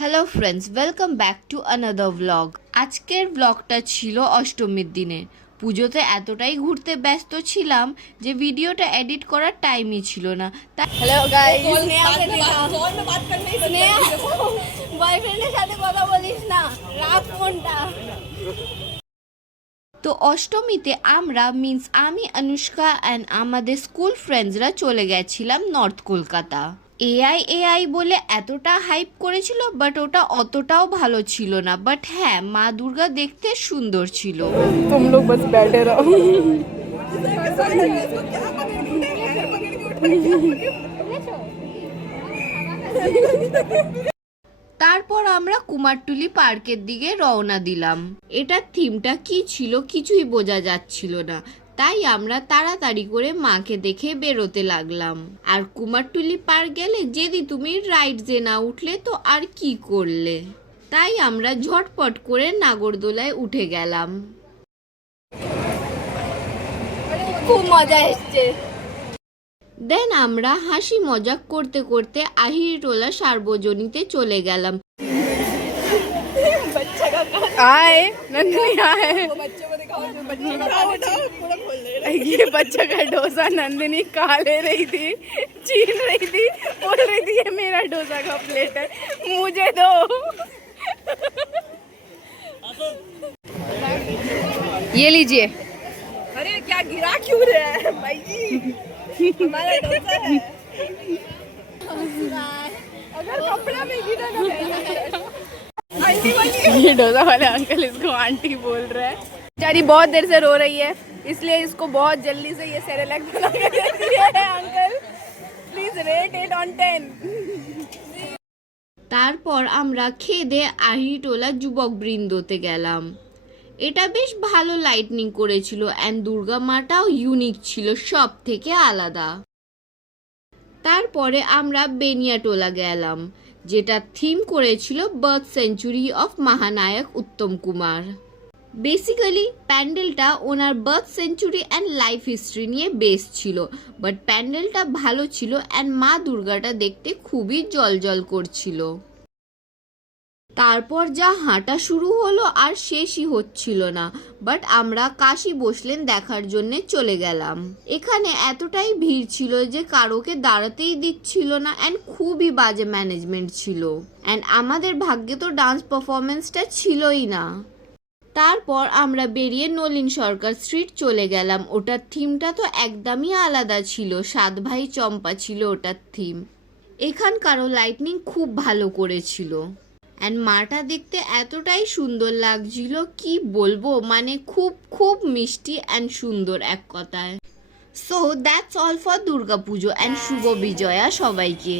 Hello friends, welcome back to another blog. আজকের ব্লগটা ছিল অষ্টমীর দিনে। পুজোতে এতটাই ঘুরতে ব্যস্ত ছিলাম যে ভিডিওটা এডিট করার টাইমই ছিল না। হ্যালো গাইস, বয়ফ্রেন্ডের সাথে কথা বলিস না, রাখ ফোনটা। তো অষ্টমীতে আমরা আমি অনুষ্কা অ্যান্ড আমাদের স্কুল ফ্রেন্ডসরা চলে গেছিলাম নর্থ কলকাতা। এআই বলে এতটা হাইপ করেছিল, বাট ওটা অতটাও ভালো ছিল না। বাট হ্যাঁ, মা দুর্গা দেখতে সুন্দর ছিল। तुम लोग बस बैठे रहो। তারপর আমরা কুমারটুলি পার্কের দিকে রওনা দিলাম। এটার থিমটা কি ছিল কিছুই বোঝা যাচ্ছিল না, তাই আমরা তাড়াতাড়ি করে মাকে দেখে বেরোতে লাগলাম। আর কুমারটুলি পার্ক গেলে যদি তুমি রাইডসে না উঠলে তো আর কি করলে, তাই আমরা ঝটপট করে নাগরদোলায় উঠে গেলাম। খুব মজা এসছে। দেন আমরা হাসি মজাক করতে করতে আহিরটোলা সার্বজনীতে চলে গেলাম। आए नंदिनी आए, ये बच्चा का डोसा नंदिनी खा ले रही थी, छीन रही थी, बोल रही थी ये मेरा डोसा का प्लेट है, मुझे दो। ये लीजिए। अरे क्या गिरा क्यों रहे हैं भाई जी, हमारा डोसा है। अगर कपड़ा में गिरा ना, ये डोसा वाले अंकल इसको आंटी बोल रहे हैं। बेचारी बहुत देर से रो रही है, इसलिए इसको बहुत जल्दी से ये सेरेलैक बना के दे दिया है। Uncle please rate it on 10। তারপর আমরা খেদে আহিরটোলা যুবক বৃন্দতে গেলাম। এটা বেশ ভালো লাইটনিং করেছিল অ্যান্ড দুর্গা মাটাও ইউনিক ছিল, সব থেকে আলাদা। তারপরে আমরা বেনিয়াটোলা গেলাম, যেটা থিম করেছিল বার্থ সেঞ্চুরি অফ মহানায়ক উত্তম কুমার। বেসিক্যালি প্যান্ডেলটা ওনার birth century and life history নিয়ে বেস ছিল, বাট প্যান্ডেলটা ভালো ছিল অ্যান্ড মা দুর্গাটা দেখতে খুবই জলজল করছিল। তারপর যা হাঁটা শুরু হলো আর শেষই হচ্ছিল না, বাট আমরা কাশী বসলেন দেখার জন্য চলে গেলাম। এখানে এতটাই ভিড় ছিল যে কারোকে দাঁড়াতেই দিচ্ছিল না অ্যান্ড খুবই বাজে ম্যানেজমেন্ট ছিল। অ্যান্ড আমাদের ভাগ্যে তো ডান্স পারফরমেন্সটা ছিলই না। তারপর আমরা বেরিয়ে নলিন সরকার স্ট্রিট চলে গেলাম। ওটার থিমটা তো একদমই আলাদা ছিল, সাত ভাই চম্পা ছিল ওটার থিম। এখানকারও লাইটনিং খুব ভালো করেছিল অ্যান্ড মাটা দেখতে এতটাই সুন্দর লাগছিল কি বলবো, মানে খুব খুব মিষ্টি অ্যান্ড সুন্দর এক কথায়। So that's all for Durga Puja and শুভ বিজয়া সবাইকে।